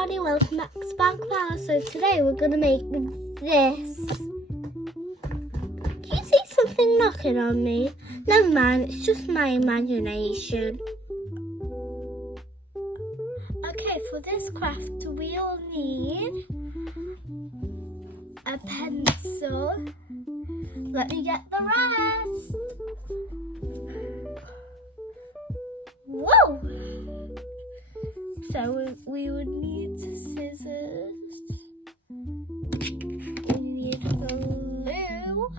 everybody, welcome back to Spark Power. So today we're going to make this. Do you see something knocking on me? Never mind, it's just my imagination. Okay, for this craft we'll need a pencil. Let me get the rest. Whoa! So we would need scissors. We need glue.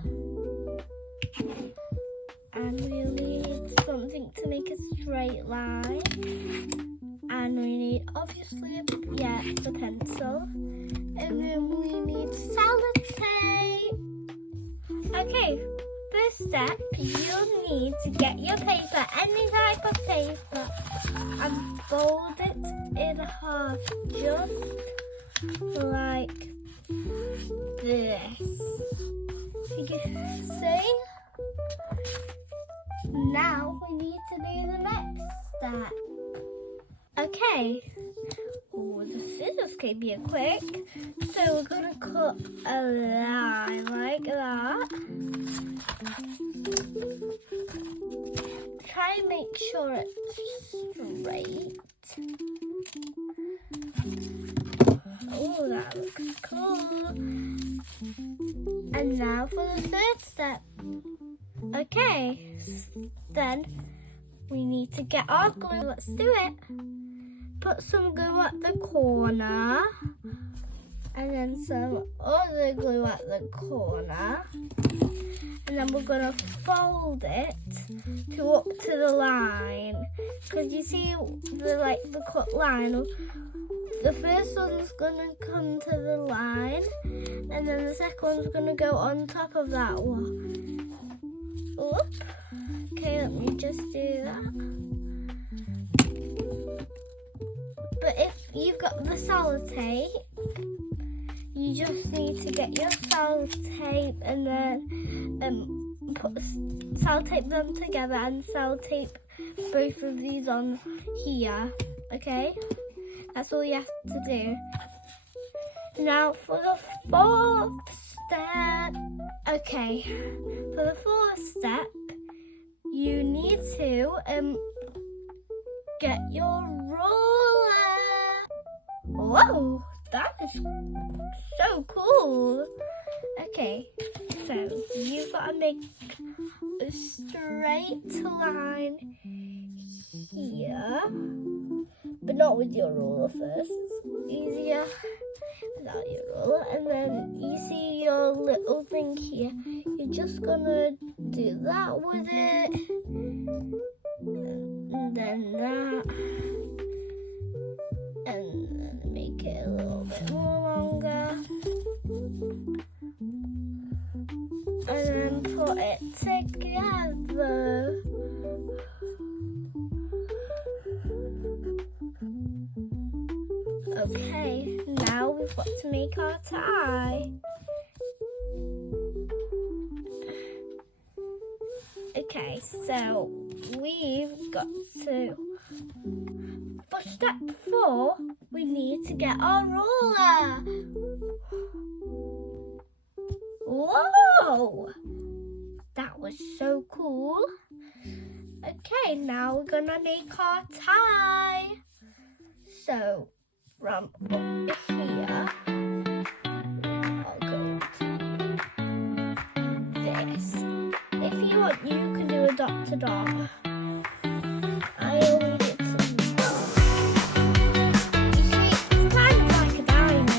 And we'll need something to make a straight line. And we need, obviously, the pencil. And then we need sellotape. Okay, first step, you'll need to get your paper, any type of paper, and fold it in half, just like this. You can see? Now we need to do the next step. Okay. Oh, the scissors came here quick. So we're going to cut a line like that. Try and make sure it's straight. Oh, that looks cool. And now for the third step. Okay, then we need to get our glue. Let's do it. Put some glue at the corner. And then some other glue at the corner. And then we're going to fold it to up to the line. Because you see the cut line, the first one's going to come to the line. And then the second one's going to go on top of that one. Oop. Okay, let me just do that. But if you've got the sellotape, you just need to get your sellotape and then sellotape them together and sellotape both of these on here. Okay, that's all you have to do. Now for the fourth step. Okay, for the fourth step, you need to get your ruler. Whoa, that is so cool. Okay, so you've got to make a straight line here, but not with your ruler first. It's easier without your ruler. And then you see your little thing here. You're just gonna do that with it, and then that, and then make it a little bit more longer, and then put it together. Okay, now we've got to make our tie. Okay, so we've got to, for step 4, we need to get our ruler. Whoa! That was so cool. Okay, now we're gonna make our tie. So, from up here, I'll go to this. If you want, you can do a dot to dot. I only did some dots. You see, it's kind of like a diamond.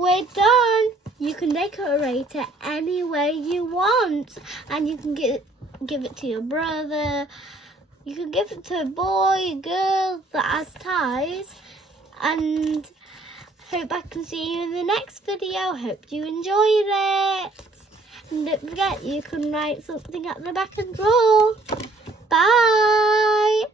we're done. You can decorate it any way you want, and you can give it to your brother. You can give it to a boy, a girl that has ties. And hope I can see you in the next video. Hope you enjoyed it. And don't forget, you can write something at the back and draw. Bye.